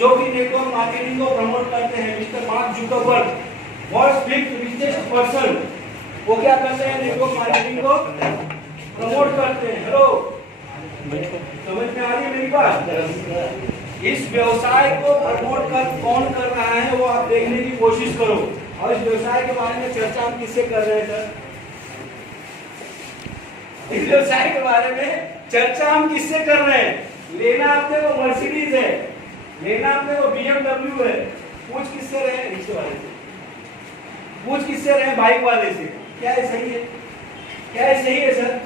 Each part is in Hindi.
जो भी नेटवर्क मार्केटिंग को प्रमोट करते हैं, mister Mark Zuckerberg, world's fifth richest person, वो क्या करते हैं? नेटवर्क मार्केटिंग को प्रमोट करते हैं। हेलो, समझ में आ रही है मेरी बात? इस व्यवसाय को प्रमोट कौन कर रहा है वो आप देखने की कोशिश करो। और इस व्यवसाय के बारे में चर्चा हम किससे कर रहे हैं सर? इस व्यवसाय के बारे में चर्चा हम किससे कर रहे हैं? लेना अपने को मर्सिडीज है, लेना अपने को BMW है। पूछ किससे रहे? रिक्शे वाले से। पूछ किससे रहे? बाइक वाले से। क्या है सही है? क्या है सही है सर?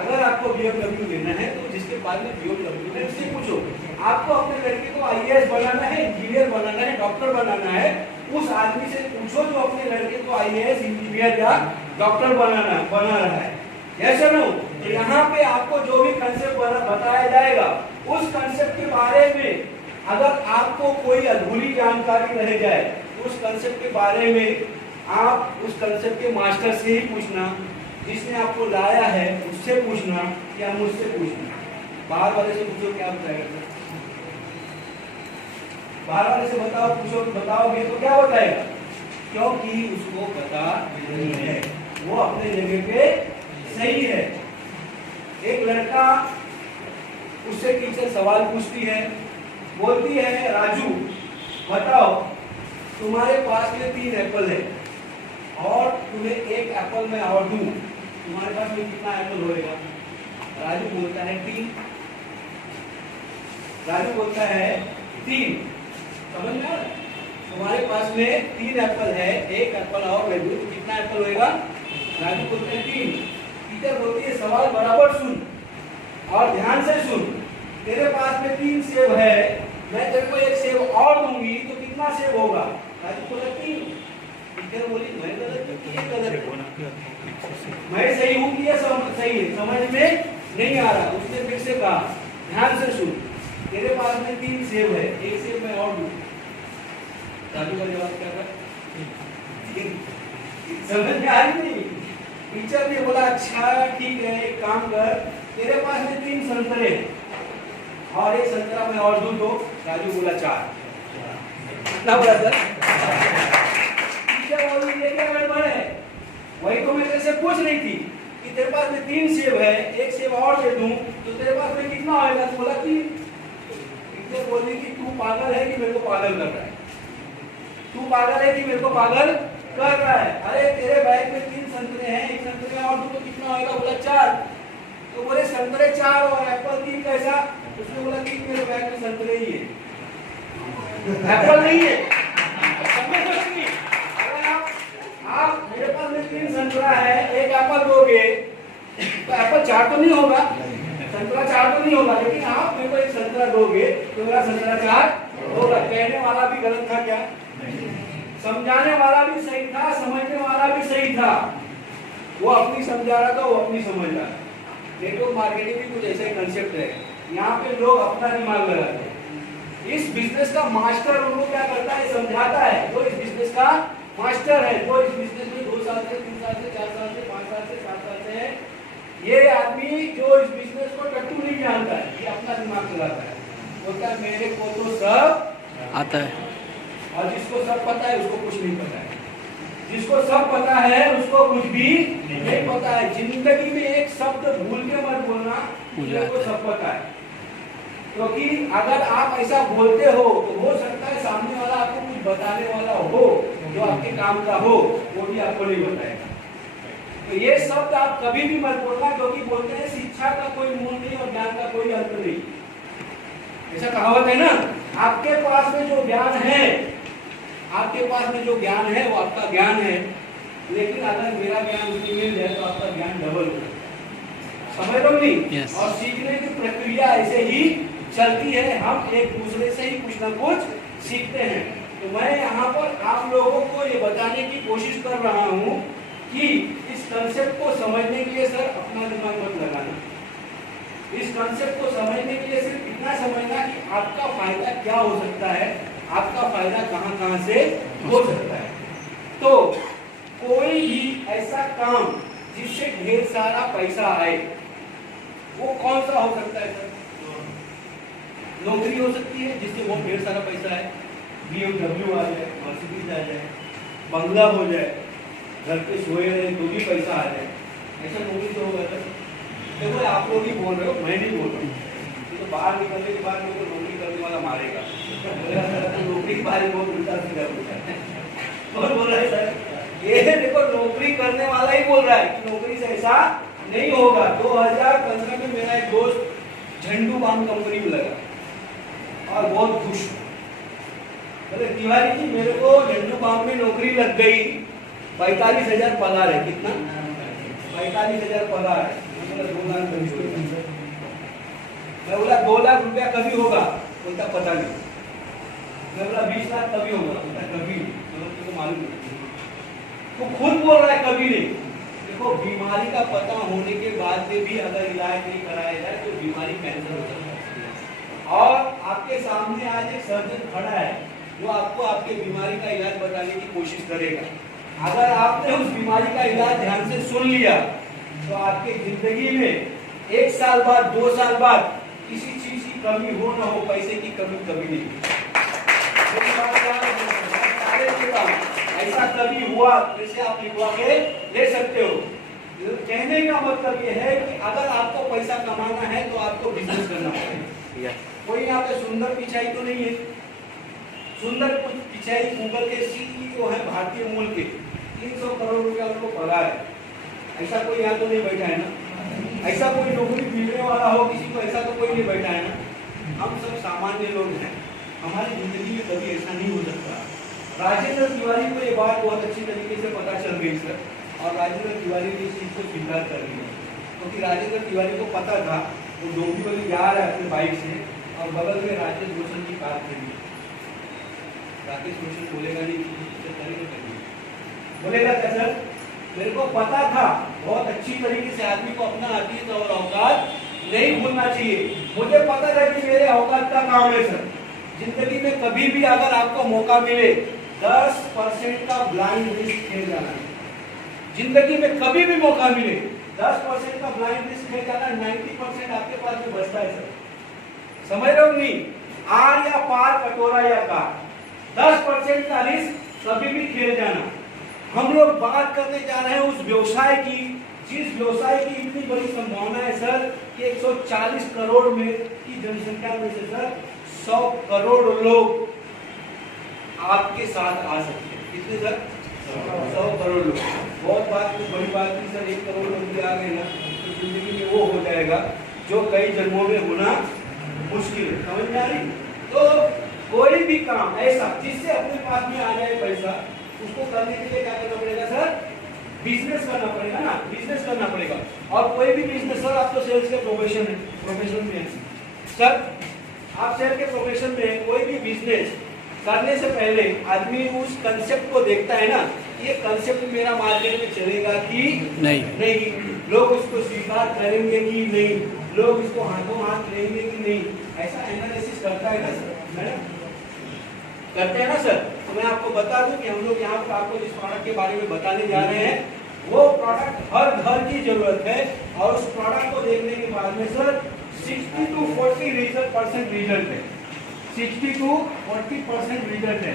अगर आपको BMW लेना है तो जिसके पास में BMW है उससे पूछो। आपको अपने लड़के को IAS बनाना है, इंजीनियर बनाना है, डॉक्टर बनाना है, उस आदमी से पूछो जो अपने लड़के को IAS, इंजीनियर या डॉक्टर बना रहा है। ऐसा ना हो तो यहाँ पे आपको जो भी कंसेप्ट बताया जाएगा उस कंसेप्ट के बारे में अगर आपको कोई अधूरी जानकारी रह जाए तो उस कंसेप्ट के बारे में आप उस कंसेप्ट के मास्टर से ही पूछना, जिसने आपको लाया है उससे पूछना या मुझसे पूछना। बाहर वाले से पूछो क्या बताएगा? बाहर वाले से बताओगे तो क्या बताएगा? क्योंकि उसको पता नहीं है, वो अपने जगह पे सही है। एक लड़का, उससे टीचर सवाल पूछती है, बोलती है राजू बताओ तुम्हारे पास में 3 एप्पल है और तुम्हें 1 एप्पल मैं और दूं, तुम्हारे पास में कितना एप्पल होएगा? राजू बोलता है 3। राजू बोलता है 3। समझ में आ रहा है? तुम्हारे पास में 3 एप्पल है, 1 एप्पल और मैं दूं तो कितना एप्पल होएगा? राजू बोलते हैं 3। टीचर बोलती है सवाल बराबर सुन और ध्यान से सुन। तेरे पास में 3 सेब है, मैं तेरे को 1 सेब और दूंगी तो कितना सेब होगा? राजू बोला 3। टीचर बोली मैं गलत हूं कि ये गलत है? मैं सही हूं कि ये सही है? समझ में नहीं आ रहा। उसने फिर से कहा ध्यान से सुन, तेरे पास में 3 सेब है, 1 सेब मैं और दूं। राजू का जवाब क्या था? समझ में आ रही नहीं? टीचर ने बोला अच्छा ठीक है, एक काम कर, तेरे पास में 3 संतरे और 1 संतरा मैं और दूं तो? राजू बोला 4। कितना बोला सर? टीचर बोली ये क्या गड़बड़ है? वही तो मैं तेरे से पूछ रही थी कि तेरे पास में 3 सेब है, 1 सेब और दे दूं तो तेरे पास में कितना होएगा? तो बोला 3। टीचर बोली कि तू पागल है कि मेरे को पागल कर रहा है? तू पागल है कि मेरे को पागल कर रहा है? अरे तेरे बैग में 3 संतरे हैं, 1 संतरे और दूं तो कितना होएगा? बोला 4। तो बोले संतरे 4 और एप्पल 3 कैसा? उसने बोला कि मेरे बैग में संतरे ही है, एप्पल नहीं है। आप मेरे पास में 3 संतरा है, 1 एप्पल दोगे तो एप्पल 4 तो नहीं होगा, संतरा 4 तो नहीं होगा, लेकिन आप मेरे को 1 संतरा दोगे तो मेरा संतरा 4 होगा। कहने वाला भी गलत था क्या? समझाने वाला भी सही था, समझने वाला भी सही था। वो अपनी समझा रहा था, वो अपनी समझ रहा था। नेटवर्क मार्केटिंग भी कुछ ऐसा ही कंसेप्ट है। यहाँ पे लोग अपना दिमाग लगाते हैं। इस बिजनेस का मास्टर उनको क्या करता है? समझाता है। जो इस बिजनेस का मास्टर है, जो इस बिजनेस में 2 साल से 3 साल से 4 साल से 5 साल से 7 साल से है, ये आदमी जो इस बिजनेस को टट्टू नहीं जानता है, ये अपना दिमाग चलाता है। बोलता है मेरे को तो सब आता है, और जिसको सब पता है उसको कुछ नहीं पता है। जिसको सब पता है उसको कुछ भी नहीं पता है। जिंदगी में एक शब्द भूल के मत बोलना मुझे को सब पता है, क्योंकि अगर आप ऐसा बोलते हो तो हो सकता है सामने वाला आपको कुछ बताने वाला हो जो आपके काम का हो, वो भी आपको नहीं बताएगा। तो ये शब्द आप कभी भी मत बोलना, क्योंकि बोलते हैं शिक्षा का कोई मूल नहीं और ज्ञान का कोई अंत नहीं। ऐसा कहावत है ना। आपके पास में जो ज्ञान है, आपके पास में जो ज्ञान है वो आपका ज्ञान है, लेकिन अगर मेरा ज्ञान उसमें मिल जाए तो आपका ज्ञान डबल हो जाए। समझ लो नहीं? yes. और सीखने की प्रक्रिया ऐसे ही चलती है। हम एक दूसरे से ही कुछ ना कुछ सीखते हैं। तो मैं यहाँ पर आप लोगों को ये बताने की कोशिश कर रहा हूँ कि इस कंसेप्ट को समझने के लिए सर अपना दिमाग मत लगाना। इस कंसेप्ट को समझने के लिए सिर्फ इतना समझना कि आपका फायदा क्या हो सकता है, आपका फायदा कहां से हो सकता है। तो कोई भी ऐसा काम जिससे ढेर सारा पैसा आए, वो कौन सा हो सकता है सर? नौकरी हो सकती है जिससे बहुत ढेर सारा पैसा है, BMW आ जाए, मर्सिडीज आ जाए, बंगला हो जाए, घर पे सोए रहे तो भी पैसा आ जाए, ऐसा नौकरी तो होगा सर। देखो आप लोग ही बोल रहे हो, मैं नहीं बोल रहा हूँ। तो बाहर निकलने के बाद मेरे को नौकरी करने वाला मारेगा, नौकरी के बारे में बहुत उल्टा सीधा बोलता है। कौन बोल रहा है सर? ये देखो नौकरी करने वाला ही बोल रहा है कि नौकरी से ऐसा नहीं होगा। 2015 में मेरा एक दोस्त झंडू बाम कंपनी में लगा और बहुत खुश। बोले तिवारी जी मेरे को झंडू बाम में नौकरी लग गई, 45,000 पगार है। कितना? 45,000 पगार है। मैं बोला 2 लाख कभी। मैं बोला 2 लाख रुपया कभी होगा? बोलता पता नहीं। मैं बोला 20 लाख कभी होगा? बोलता कभी नहीं। तो मालूम नहीं, वो खुद बोल रहा है कभी नहीं। देखो बीमारी का पता होने के बाद में भी अगर इलाज नहीं कराया जाए तो बीमारी कैंसर हो सकती है। और आपके सामने आज एक सर्जन खड़ा है जो आपको आपके बीमारी का इलाज बताने की कोशिश करेगा। अगर आपने उस बीमारी का इलाज ध्यान से सुन लिया तो आपके जिंदगी में 1 साल बाद 2 साल बाद किसी चीज की कमी हो ना हो, पैसे की कमी कभी नहीं। ऐसा कभी हुआ जैसे आप लिखवा के ले सकते हो। कहने का मतलब ये है कि अगर आपको पैसा कमाना है तो आपको बिजनेस करना पड़ेगा। कोई यहाँ पे सुंदर पिचाई तो नहीं है। सुंदर पिचाई गूगल के CEO है भारतीय मूल के, 300 करोड़ रुपया उनको पगार है। ऐसा कोई यहाँ तो नहीं बैठा है ना? ऐसा कोई नौकरी मिलने वाला हो किसी को, ऐसा तो कोई नहीं बैठा है ना? हम सब सामान्य लोग हैं, हमारी जिंदगी में कभी ऐसा नहीं हो सकता। राजेंद्र तिवारी को ये बात बहुत अच्छी तरीके से पता चल गई सर, और राजेंद्र तिवारी ने इस चीज को स्वीकार कर लिया। क्योंकि राजेंद्र तिवारी को पता था वो डोंबिवली जा रहा है अपने बाइक से और बगल में राकेश रोशन की कार खड़ी है। राकेश रोशन बोलेगा नहीं, बोलेगा क्या सर? मेरे को पता था बहुत अच्छी तरीके से आदमी को अपना अतीत और औकात नहीं भूलना चाहिए। मुझे पता था कि मेरे औकात का काम है सर। जिंदगी में कभी भी अगर आपको मौका मिले 10% का ब्लाइंड रिस्क खेल जाना है। जिंदगी में कभी भी मौका मिले 10% का ब्लाइंड रिस्क खेल जाना, 90% आपके पास में बचता है सर। समझ रहे हो नहीं? आर या पार, कटोरा या कार, 10% का रिस्क कभी भी खेल जाना। हम लोग बात करने जा रहे हैं उस व्यवसाय की जिस व्यवसाय की इतनी बड़ी संभावना है सर कि 140 करोड़ में की जनसंख्या में से सर 100 करोड़ लोग आपके साथ आ सकते हैं। कितने सर? 100 करोड़ लोग। बहुत बात तो बड़ी बात नहीं सर, 1 करोड़ लोग भी आ गए ना तो जिंदगी में वो हो जाएगा जो कई जन्मों में होना मुश्किल है। समझ में आ रही? तो कोई भी काम ऐसा जिससे अपने पास में आ जाए पैसा, उसको करने के लिए क्या करना पड़ेगा सर? बिजनेस करना पड़ेगा ना, बिजनेस करना पड़ेगा। और कोई भी बिजनेस सर, आप तो सेल्स के प्रोफेशन में सर, आप सेल के प्रोफेशन में कोई भी बिजनेस करने से पहले आदमी उस कंसेप्ट को देखता है ना, ये कंसेप्ट मेरा मार्केट में चलेगा कि नहीं, लोग उसको स्वीकार करेंगे कि नहीं, लोग इसको हाथों हाथ लेंगे कि नहीं, ऐसा एनालिसिस करता है ना सर, करते हैं ना सर। तो मैं आपको बता दूं कि हम लोग यहाँ पर आपको जिस प्रोडक्ट के बारे में बताने जा रहे हैं वो प्रोडक्ट हर घर की जरूरत है। और उस प्रोडक्ट को देखने के बाद में सर 60 to 40% रिजल्ट है। 60 to 40% रिजल्ट है।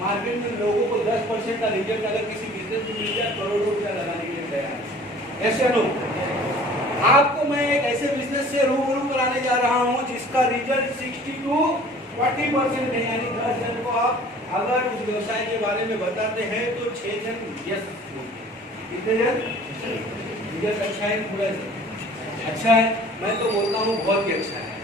मार्केट में लोगों को 10% का रिजल्ट अगर किसी बिजनेस में मिल जाए, करोड़ों रुपया लगाने के लिए तैयार है। ऐसे लोग आपको मैं एक ऐसे बिजनेस से रूबरू कराने जा रहा हूँ जिसका रिजल्ट 60 to 40% है। यानी 10 जन को आप अगर उस व्यवसाय के बारे में बताते हैं तो 6 जन यस बोलते हैं। कितने जन? रिजल्ट अच्छा है, पूरा अच्छा है। मैं तो बोलता हूँ बहुत ही अच्छा है।